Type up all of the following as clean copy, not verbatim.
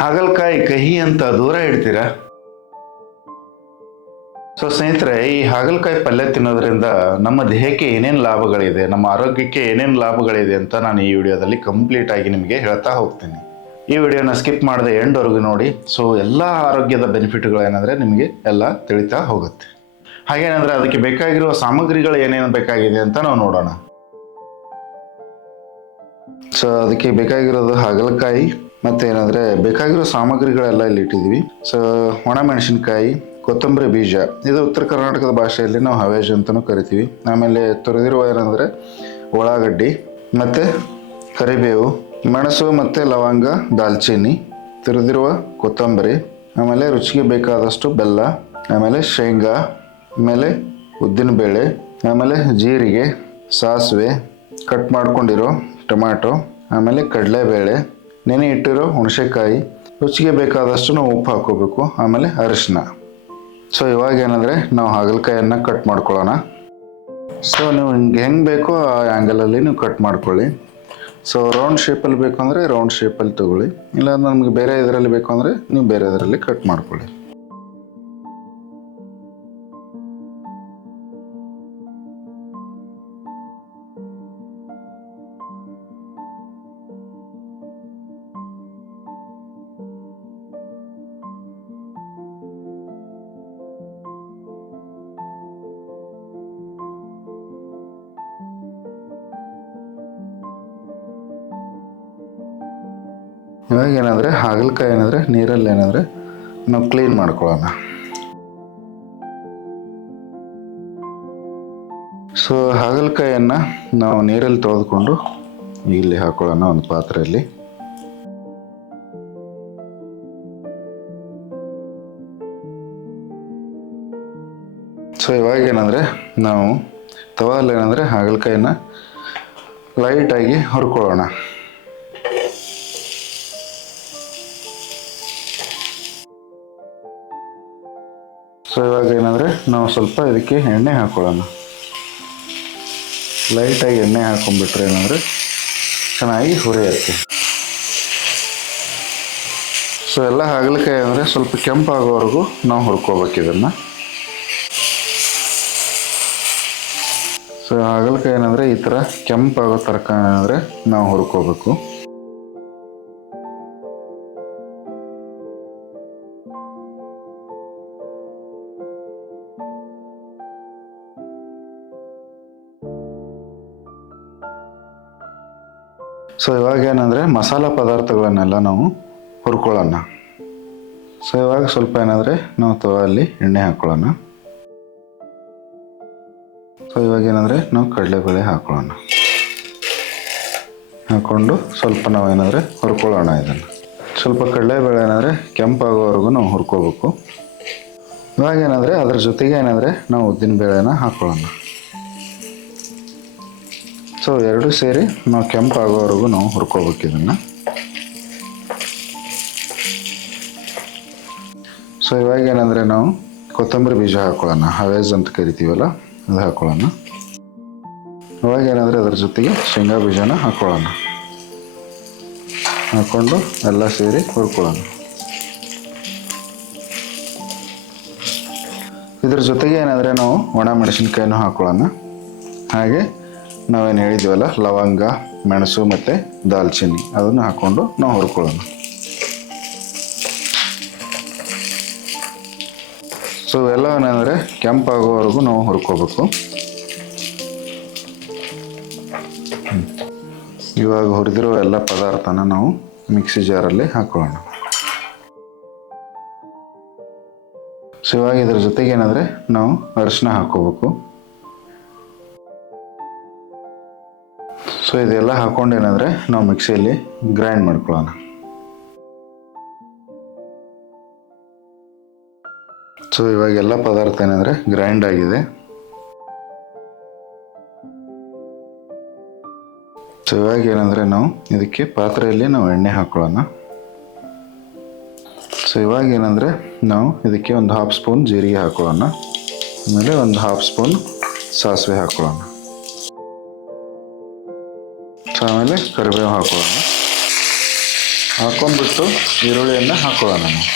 ಹಾಗಲಕಾಯಿ ಕಹಿ ಅಂತ ದೂರ ಇಡ್ತೀರಾ? ಸೊ ಸ್ನೇಹಿತರೆ, ಈ ಹಾಗಲಕಾಯಿ ಪಲ್ಯ ತಿನ್ನೋದ್ರಿಂದ ನಮ್ಮ ದೇಹಕ್ಕೆ ಏನೇನು ಲಾಭಗಳಿದೆ, ನಮ್ಮ ಆರೋಗ್ಯಕ್ಕೆ ಏನೇನು ಲಾಭಗಳಿದೆ ಅಂತ ನಾನು ಈ ವಿಡಿಯೋದಲ್ಲಿ ಕಂಪ್ಲೀಟ್ ಆಗಿ ನಿಮಗೆ ಹೇಳ್ತಾ ಹೋಗ್ತೀನಿ. ಈ ವಿಡಿಯೋನ ಸ್ಕಿಪ್ ಮಾಡದೆ ಎಂಡ್ವರೆಗೂ ನೋಡಿ. ಸೊ ಎಲ್ಲ ಆರೋಗ್ಯದ ಬೆನಿಫಿಟ್ಗಳು ಏನಂದರೆ ನಿಮಗೆ ಎಲ್ಲ ತಿಳಿತಾ ಹೋಗುತ್ತೆ. ಹಾಗೇನಂದರೆ ಅದಕ್ಕೆ ಬೇಕಾಗಿರುವ ಸಾಮಗ್ರಿಗಳು ಏನೇನು ಬೇಕಾಗಿದೆ ಅಂತ ನಾವು ನೋಡೋಣ. ಸೊ ಅದಕ್ಕೆ ಬೇಕಾಗಿರೋದು ಹಾಗಲಕಾಯಿ, ಮತ್ತೇನಂದರೆ ಬೇಕಾಗಿರೋ ಸಾಮಗ್ರಿಗಳೆಲ್ಲ ಇಲ್ಲಿ ಇಟ್ಟಿದ್ವಿ. ಸೊ ಒಣಮೆಣಸಿನ್ಕಾಯಿ, ಕೊತ್ತಂಬರಿ ಬೀಜ, ಇದು ಉತ್ತರ ಕರ್ನಾಟಕದ ಭಾಷೆಯಲ್ಲಿ ನಾವು ಹವೇಜ್ ಅಂತಲೂ ಕರಿತೀವಿ. ಆಮೇಲೆ ತುರಿದಿರುವ ಏನಂದರೆ ಉಳ್ಳಾಗಡ್ಡಿ, ಮತ್ತು ಕರಿಬೇವು, ಮೆಣಸು ಮತ್ತು ಲವಂಗ, ದಾಲ್ಚಿನ್ನಿ, ತುರಿದಿರುವ ಕೊತ್ತಂಬರಿ, ಆಮೇಲೆ ರುಚಿಗೆ ಬೇಕಾದಷ್ಟು ಬೆಲ್ಲ, ಆಮೇಲೆ ಶೇಂಗಾ, ಆಮೇಲೆ ಉದ್ದಿನಬೇಳೆ, ಆಮೇಲೆ ಜೀರಿಗೆ, ಸಾಸಿವೆ, ಕಟ್ ಮಾಡ್ಕೊಂಡಿರೋ ಟೊಮ್ಯಾಟೊ, ಆಮೇಲೆ ಕಡಲೆಬೇಳೆ, ನೆನೆ ಇಟ್ಟಿರೋ ಹುಣಸೆಕಾಯಿ, ರುಚಿಗೆ ಬೇಕಾದಷ್ಟು ನಾವು ಉಪ್ಪು ಹಾಕೋಬೇಕು, ಆಮೇಲೆ ಅರಿಶಿನ. ಸೊ ಇವಾಗ ಏನಂದರೆ ನಾವು ಹಾಗಲಕಾಯನ್ನು ಕಟ್ ಮಾಡ್ಕೊಳ್ಳೋಣ. ಸೊ ನೀವು ಹೆಂಗೆ ಬೇಕೋ ಆ ಆ್ಯಂಗಲಲ್ಲಿ ನೀವು ಕಟ್ ಮಾಡ್ಕೊಳ್ಳಿ. ಸೊ ರೌಂಡ್ ಶೇಪಲ್ಲಿ ಬೇಕು ಅಂದರೆ ರೌಂಡ್ ಶೇಪಲ್ಲಿ ತೊಗೊಳ್ಳಿ, ಇಲ್ಲ ನಮಗೆ ಬೇರೆ ಇದರಲ್ಲಿ ಬೇಕು ಅಂದರೆ ನೀವು ಬೇರೆ ಇದರಲ್ಲಿ ಕಟ್ ಮಾಡ್ಕೊಳ್ಳಿ. ಇವಾಗ ಏನಂದರೆ ಹಾಗಲಕಾಯಿ ಏನಂದರೆ ನೀರಲ್ಲಿ ಏನಂದರೆ ನಾವು ಕ್ಲೀನ್ ಮಾಡ್ಕೊಳ್ಳೋಣ. ಸೊ ಹಾಗಲಕಾಯಿಯನ್ನು ನಾವು ನೀರಲ್ಲಿ ತೊಳೆದುಕೊಂಡು ಇಲ್ಲಿ ಹಾಕೊಳ್ಳೋಣ ಒಂದು ಪಾತ್ರೆಯಲ್ಲಿ. ಸೊ ಇವಾಗ ಏನಂದರೆ ನಾವು ತವಾದಲ್ಲಿ ಏನಂದರೆ ಹಾಗಲಕಾಯಿನ ಲೈಟಾಗಿ ಹುರ್ಕೊಳ್ಳೋಣ. ಸೊ ಇವಾಗ ಏನಂದರೆ ನಾವು ಸ್ವಲ್ಪ ಇದಕ್ಕೆ ಎಣ್ಣೆ ಹಾಕೊಳ್ಳೋಣ. ಲೈಟಾಗಿ ಎಣ್ಣೆ ಹಾಕೊಂಡ್ಬಿಟ್ರೆ ಏನಂದರೆ ಚೆನ್ನಾಗಿ ಹುರಿಯುತ್ತೆ. ಸೊ ಎಲ್ಲ ಹಾಗಲಕಾಯಿ ಅಂದರೆ ಸ್ವಲ್ಪ ಕೆಂಪಾಗೋವರೆಗೂ ನಾವು ಹುರ್ಕೋಬೇಕು ಇದನ್ನು. ಸೊ ಹಾಗಲಕಾಯಿ ಏನಂದರೆ ಈ ಥರ ಕೆಂಪಾಗೋ ತನಕ ಏನಂದರೆ ನಾವು ಹುರ್ಕೋಬೇಕು. ಸೊ ಇವಾಗ ಏನಂದರೆ ಮಸಾಲ ಪದಾರ್ಥಗಳನ್ನೆಲ್ಲ ನಾವು ಹುರ್ಕೊಳ್ಳೋಣ. ಸೊ ಇವಾಗ ಸ್ವಲ್ಪ ಏನಂದರೆ ನಾವು ತವಾದಲ್ಲಿ ಎಣ್ಣೆ ಹಾಕ್ಕೊಳ್ಳೋಣ. ಸೊ ಇವಾಗ ಏನಂದರೆ ನಾವು ಕಡಲೆಬೇಳೆ ಹಾಕ್ಕೊಳ್ಳೋಣ. ಹಾಕ್ಕೊಂಡು ಸ್ವಲ್ಪ ನಾವು ಏನಂದರೆ ಹುರ್ಕೊಳ್ಳೋಣ. ಇದನ್ನು ಸ್ವಲ್ಪ ಕಡಲೆಬೇಳೆ ಏನಂದರೆ ಕೆಂಪಾಗೋವರೆಗೂ ನಾವು ಹುರ್ಕೋಬೇಕು. ಇವಾಗ ಏನಂದರೆ ಅದ್ರ ಜೊತೆಗೆ ಏನಂದರೆ ನಾವು ಉದ್ದಿನಬೇಳೆನ ಹಾಕ್ಕೊಳ್ಳೋಣ. ಸೊ ಎರಡು ಸೇರಿ ನಾವು ಕೆಂಪಾಗೋವರೆಗೂ ನಾವು ಹುರ್ಕೋಬೇಕು ಇದನ್ನು. ಸೊ ಇವಾಗ ಏನಂದರೆ ನಾವು ಕೊತ್ತಂಬರಿ ಬೀಜ ಹಾಕ್ಕೊಳ್ಳೋಣ, ಹವೇಜ್ ಅಂತ ಕರಿತೀವಲ್ಲ ಅದು ಹಾಕ್ಕೊಳ್ಳೋಣ. ಇವಾಗ ಏನಂದರೆ ಅದ್ರ ಜೊತೆಗೆ ಶೇಂಗಾ ಬೀಜನ ಹಾಕ್ಕೊಳ್ಳೋಣ. ಹಾಕ್ಕೊಂಡು ಎಲ್ಲ ಸೇರಿ ಹುರ್ಕೊಳ್ಳೋಣ. ಇದ್ರ ಜೊತೆಗೆ ಏನಂದರೆ ನಾವು ಒಣ ಮೆಣಸಿನ್ಕಾಯಿನೂ ಹಾಕ್ಕೊಳ್ಳೋಣ. ಹಾಗೆ ನಾವೇನು ಹೇಳಿದ್ವಲ್ಲ ಲವಂಗ, ಮೆಣಸು ಮತ್ತು ದಾಲ್ಚಿನ್ನಿ ಅದನ್ನು ಹಾಕ್ಕೊಂಡು ನಾವು ಹುರ್ಕೊಳ್ಳೋಣ. ಸೊ ಎಲ್ಲ ಏನಂದರೆ ಕೆಂಪಾಗೋವರೆಗೂ ನಾವು ಹುರ್ಕೋಬೇಕು. ಇವಾಗ ಹುರಿದಿರೋ ಎಲ್ಲ ಪದಾರ್ಥನ ನಾವು ಮಿಕ್ಸಿ ಜಾರಲ್ಲಿ ಹಾಕ್ಕೊಳ್ಳೋಣ. ಸೊ ಇವಾಗ ಇದ್ರ ಜೊತೆಗೆ ಏನಂದರೆ ನಾವು ಅರಿಶಿನ ಹಾಕ್ಕೋಬೇಕು. ಸೊ ಇದೆಲ್ಲ ಹಾಕ್ಕೊಂಡು ಏನಂದರೆ ನಾವು ಮಿಕ್ಸಿಯಲ್ಲಿ ಗ್ರೈಂಡ್ ಮಾಡ್ಕೊಳ್ಳೋಣ. ಸೊ ಇವಾಗ ಎಲ್ಲ ಪದಾರ್ಥ ಏನಂದರೆ ಗ್ರೈಂಡ್ ಆಗಿದೆ. ಸೊ ಇವಾಗ ಏನಂದರೆ ನಾವು ಇದಕ್ಕೆ ಪಾತ್ರೆಯಲ್ಲಿ ನಾವು ಎಣ್ಣೆ ಹಾಕ್ಕೊಳ್ಳೋಣ. ಸೊ ಇವಾಗ ಏನಂದರೆ ನಾವು ಇದಕ್ಕೆ ಒಂದು 1/2 ಸ್ಪೂನ್ ಜೀರಿಗೆ ಹಾಕ್ಕೊಳ್ಳೋಣ. ಆಮೇಲೆ ಒಂದು 1/2 ಸ್ಪೂನ್ ಸಾಸಿವೆ ಹಾಕ್ಕೊಳ್ಳೋಣ. ಸೊ ಆಮೇಲೆ ಕರಿಬೇವು ಹಾಕ್ಕೊಳ್ಳೋಣ. ಹಾಕೊಂಡ್ಬಿಟ್ಟು ಈರುಳ್ಳಿಯನ್ನು ಹಾಕೊಳ್ಳೋಣ ನಾವು.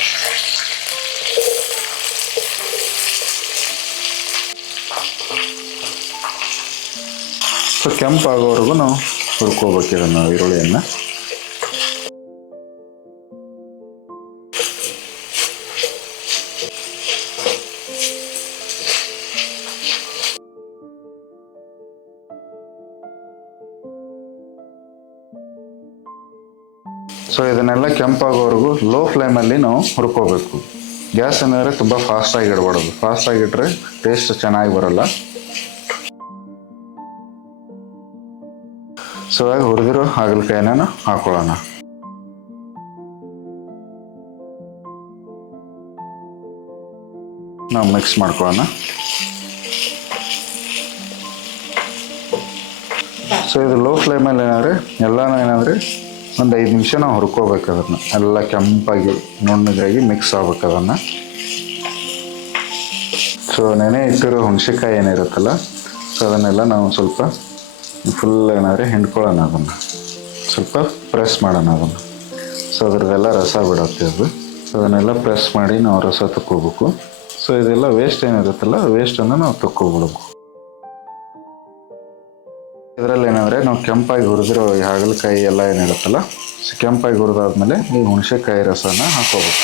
ಸೊ ಕೆಂಪಾಗೋವರೆಗೂ ನಾವು ಹುರ್ಕೋಬೇಕು ಇದನ್ನು, ಈರುಳ್ಳಿಯನ್ನು. ಸೊ ಇದನ್ನೆಲ್ಲ ಕೆಂಪಾಗೋವರೆಗೂ ಲೋ ಫ್ಲೇಮಲ್ಲಿ ನಾವು ಹುರ್ಕೋಬೇಕು. ಗ್ಯಾಸ್ ಏನಾದರೆ ತುಂಬ ಫಾಸ್ಟಾಗಿ ಇಡಬಾರ್ದು. ಫಾಸ್ಟಾಗಿಟ್ಟರೆ ಟೇಸ್ಟ್ ಚೆನ್ನಾಗಿ ಬರೋಲ್ಲ. ಸೊ ಇವಾಗ ಹುರಿದಿರೋ ಹಾಗಲಕಾಯಿನ ಹಾಕೊಳ್ಳೋಣ. ನಾವು ಮಿಕ್ಸ್ ಮಾಡ್ಕೊಳ್ಳೋಣ. ಸೊ ಇದು ಲೋ ಫ್ಲೇಮಲ್ಲಿ ಎಲ್ಲನೂ ಒಂದು 5 ನಿಮಿಷ ನಾವು ಹುರ್ಕೋಬೇಕು. ಅದನ್ನು ಎಲ್ಲ ಕೆಂಪಾಗಿ ನುಣ್ಣಗಾಗಿ ಮಿಕ್ಸ್ ಆಗ್ಬೇಕು ಅದನ್ನು. ಸೊ ನೆನೆ ಇಟ್ಟಿರೋ ಹುಣಸೆಕಾಯಿ ಏನಿರುತ್ತಲ್ಲ, ಸೊ ಅದನ್ನೆಲ್ಲ ನಾವು ಸ್ವಲ್ಪ ಫುಲ್ ಹಿಂಡ್ಕೊಳ್ಳೋಣ. ಅದನ್ನು ಸ್ವಲ್ಪ ಪ್ರೆಸ್ ಮಾಡೋಣ ಅದನ್ನು. ಸೊ ಅದ್ರದ್ದೆಲ್ಲ ರಸ ಬಿಡುತ್ತೆ ಅದು. ಸೊ ಅದನ್ನೆಲ್ಲ ಪ್ರೆಸ್ ಮಾಡಿ ನಾವು ರಸ ತಕ್ಕೋಬೇಕು. ಸೊ ಇದೆಲ್ಲ ವೇಸ್ಟ್ ಏನಿರುತ್ತಲ್ಲ, ವೇಸ್ಟನ್ನು ನಾವು ತಕ್ಕೋಬಿಡ್ಬೇಕು. ಇದರಲ್ಲಿ ನಾವು ಕೆಂಪಾಗಿ ಹುರಿದಿರೋ ಈ ಹಾಗಲಕಾಯಿ ಎಲ್ಲ ಏನಿರುತ್ತಲ್ಲ, ಸೊ ಕೆಂಪಾಗಿ ಹುರಿದಾದ್ಮೇಲೆ ಈ ಹುಣಸೆಕಾಯಿ ರಸನ ಹಾಕೋಬೇಕು.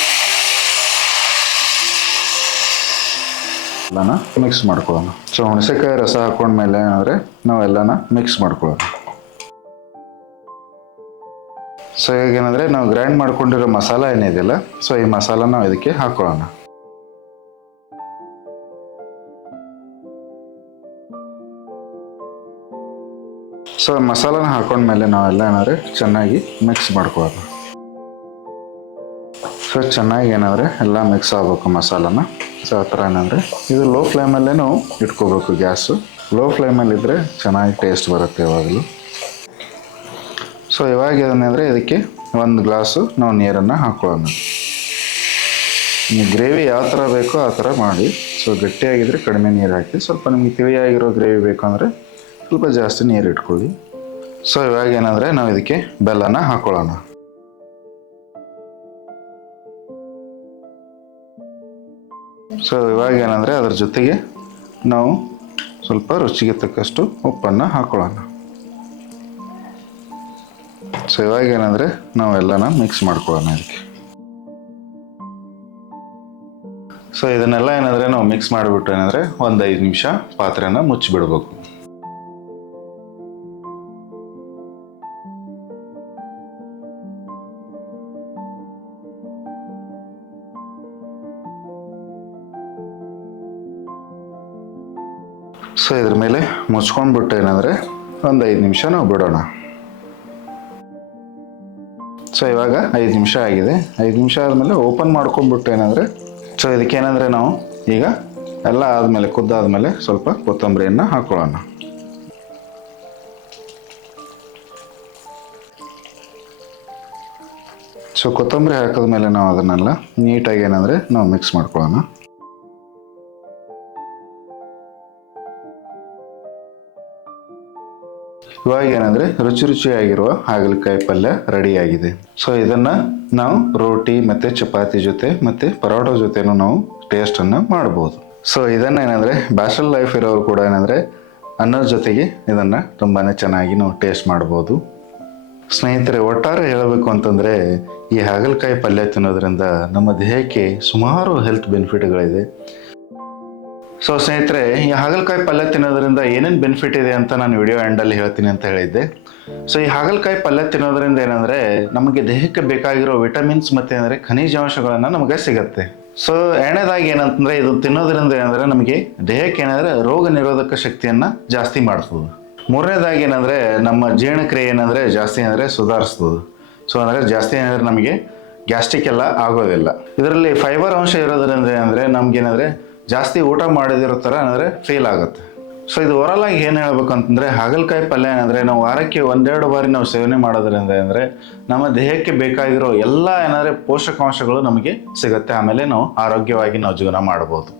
ಎಲ್ಲನ ಮಿಕ್ಸ್ ಮಾಡ್ಕೊಳ್ಳೋಣ. ಸೊ ಹುಣಸೆಕಾಯಿ ರಸ ಹಾಕೊಂಡ್ಮೇಲೆ ನಾವೆಲ್ಲನ ಮಿಕ್ಸ್ ಮಾಡ್ಕೊಳ್ಳೋಣ. ಸೊ ಈಗೇನಂದರೆ ನಾವು ಗ್ರೈಂಡ್ ಮಾಡ್ಕೊಂಡಿರೋ ಮಸಾಲ ಏನಿದೆಯಲ್ಲ, ಸೊ ಈ ಮಸಾಲ ನಾವು ಇದಕ್ಕೆ ಹಾಕೊಳ್ಳೋಣ. ಸೊ ಮಸಾಲಾನ ಹಾಕೊಂಡ್ಮೇಲೆ ನಾವೆಲ್ಲ ಚೆನ್ನಾಗಿ ಮಿಕ್ಸ್ ಮಾಡ್ಕೊಳ್ಳೋಣ. ಸೊ ಚೆನ್ನಾಗಿ ಎಲ್ಲ ಮಿಕ್ಸ್ ಆಗಬೇಕು ಮಸಾಲಾನ. ಸೊ ಆ ಥರ ಇದು ಲೋ ಫ್ಲೇಮಲ್ಲೇ ನಾವು ಇಟ್ಕೋಬೇಕು ಗ್ಯಾಸು. ಲೋ ಫ್ಲೇಮಲ್ಲಿದ್ದರೆ ಚೆನ್ನಾಗಿ ಟೇಸ್ಟ್ ಬರುತ್ತೆ ಯಾವಾಗಲೂ. ಸೊ ಇವಾಗ ಇದಕ್ಕೆ 1 ಗ್ಲಾಸು ನಾವು ನೀರನ್ನು ಹಾಕೊಳ್ಳೋಣ. ಗ್ರೇವಿ ಯಾವ ಥರ ಬೇಕೋ ಆ ಥರ ಮಾಡಿ. ಸೊ ಗಟ್ಟಿಯಾಗಿದ್ದರೆ ಕಡಿಮೆ ನೀರು ಹಾಕಿ, ಸ್ವಲ್ಪ ನಿಮಗೆ ತಿಳಿಯಾಗಿರೋ ಗ್ರೇವಿ ಬೇಕಂದರೆ ಸ್ವಲ್ಪ ಜಾಸ್ತಿ ನೀರು ಇಟ್ಕೊಳ್ಳಿ. ಸೊ ಇವಾಗ ನಾವು ಇದಕ್ಕೆ ಬೆಲ್ಲನ ಹಾಕೊಳ್ಳೋಣ. ಸೊ ಇವಾಗ ಅದ್ರ ಜೊತೆಗೆ ನಾವು ಸ್ವಲ್ಪ ರುಚಿಗೆ ತಕ್ಕಷ್ಟು ಉಪ್ಪನ್ನು ಹಾಕೊಳ್ಳೋಣ. ಸೊ ಇವಾಗ ನಾವೆಲ್ಲನ ಮಿಕ್ಸ್ ಮಾಡ್ಕೊಳ್ಳೋಣ ಇದಕ್ಕೆ. ಸೊ ಇದನ್ನೆಲ್ಲ ನಾವು ಮಿಕ್ಸ್ ಮಾಡಿಬಿಟ್ಟು ಒಂದು 5 ನಿಮಿಷ ಪಾತ್ರೆನ ಮುಚ್ಚಿಬಿಡ್ಬೇಕು. ಸೊ ಇದ್ರ ಮೇಲೆ ಮುಚ್ಕೊಂಡ್ಬಿಟ್ಟು ಒಂದು 5 ನಿಮಿಷ ನಾವು ಬಿಡೋಣ. ಸೊ ಇವಾಗ 5 ನಿಮಿಷ ಆಗಿದೆ. 5 ನಿಮಿಷ ಆದಮೇಲೆ ಓಪನ್ ಮಾಡ್ಕೊಂಡ್ಬಿಟ್ಟು ಸೊ ಇದಕ್ಕೆ ನಾವು ಈಗ ಎಲ್ಲ ಆದಮೇಲೆ ಕುದ್ದಾದ್ಮೇಲೆ ಸ್ವಲ್ಪ ಕೊತ್ತಂಬರಿಯನ್ನು ಹಾಕೊಳ್ಳೋಣ. ಸೊ ಕೊತ್ತಂಬರಿ ಹಾಕಿದ್ಮೇಲೆ ನಾವು ಅದನ್ನೆಲ್ಲ ನೀಟಾಗಿ ನಾವು ಮಿಕ್ಸ್ ಮಾಡ್ಕೊಳ್ಳೋಣ. ಇವಾಗ ರುಚಿ ರುಚಿಯಾಗಿರುವ ಹಾಗಲಕಾಯಿ ಪಲ್ಯ ರೆಡಿಯಾಗಿದೆ. ಸೊ ಇದನ್ನು ನಾವು ರೋಟಿ ಮತ್ತು ಚಪಾತಿ ಜೊತೆ ಮತ್ತು ಪರೋಟ ಜೊತೆನೂ ನಾವು ಟೇಸ್ಟನ್ನು ಮಾಡ್ಬೋದು. ಸೊ ಇದನ್ನು ಬ್ಯಾಚಲರ್ ಲೈಫ್ ಇರೋರು ಕೂಡ ಅನ್ನದ ಜೊತೆಗೆ ಇದನ್ನು ತುಂಬಾ ಚೆನ್ನಾಗಿ ನಾವು ಟೇಸ್ಟ್ ಮಾಡ್ಬೋದು. ಸ್ನೇಹಿತರೆ, ಒಟ್ಟಾರೆ ಹೇಳಬೇಕು ಅಂತಂದರೆ ಈ ಹಾಗಲಕಾಯಿ ಪಲ್ಯ ತಿನ್ನೋದ್ರಿಂದ ನಮ್ಮ ದೇಹಕ್ಕೆ ಸುಮಾರು ಹೆಲ್ತ್ ಬೆನಿಫಿಟ್ಗಳಿದೆ. ಸೊ ಸ್ನೇಹಿತರೆ, ಈ ಹಾಗಲಕಾಯಿ ಪಲ್ಯ ತಿನ್ನೋದ್ರಿಂದ ಏನೇನು ಬೆನಿಫಿಟ್ ಇದೆ ಅಂತ ನಾನು ವಿಡಿಯೋ ಎಂಡಲ್ಲಿ ಹೇಳ್ತೀನಿ ಅಂತ ಹೇಳಿದ್ದೆ. ಸೊ ಈ ಹಾಗಲಕಾಯಿ ಪಲ್ಯ ತಿನ್ನೋದ್ರಿಂದ ನಮಗೆ ದೇಹಕ್ಕೆ ಬೇಕಾಗಿರೋ ವಿಟಮಿನ್ಸ್ ಮತ್ತು ಖನಿಜಾಂಶಗಳನ್ನು ನಮಗೆ ಸಿಗುತ್ತೆ. ಸೊ ಎರಡನೇದಾಗಿ ಏನಂತಂದರೆ, ಇದು ತಿನ್ನೋದ್ರಿಂದ ನಮಗೆ ದೇಹಕ್ಕೆ ರೋಗ ನಿರೋಧಕ ಶಕ್ತಿಯನ್ನು ಜಾಸ್ತಿ ಮಾಡಿಸ್ಬೋದು. ಮೂರನೇದಾಗಿ ನಮ್ಮ ಜೀರ್ಣಕ್ರಿಯೆ ಜಾಸ್ತಿ ಸುಧಾರಿಸ್ಬೋದು. ಸೊ ಜಾಸ್ತಿ ನಮಗೆ ಗ್ಯಾಸ್ಟ್ರಿಕ್ ಎಲ್ಲ ಆಗೋದಿಲ್ಲ. ಇದರಲ್ಲಿ ಫೈಬರ್ ಅಂಶ ಇರೋದ್ರಿಂದ ನಮ್ಗೇನಾದರೆ ಜಾಸ್ತಿ ಊಟ ಮಾಡಿದಿರೋ ಥರ ಫೀಲ್ ಆಗುತ್ತೆ. ಸೊ ಇದು ಓವರಾಲ್ ಆಗಿ ಏನು ಹೇಳ್ಬೇಕು ಅಂತಂದರೆ, ಹಾಗಲಕಾಯಿ ಪಲ್ಯ ನಾವು ವಾರಕ್ಕೆ 1-2 ಬಾರಿ ನಾವು ಸೇವನೆ ಮಾಡೋದ್ರಿಂದ ನಮ್ಮ ದೇಹಕ್ಕೆ ಬೇಕಾಗಿರೋ ಎಲ್ಲ ಪೋಷಕಾಂಶಗಳು ನಮಗೆ ಸಿಗುತ್ತೆ. ಆಮೇಲೆ ನಾವು ಆರೋಗ್ಯವಾಗಿ ನಾವು ಜೀವನ ಮಾಡ್ಬೋದು.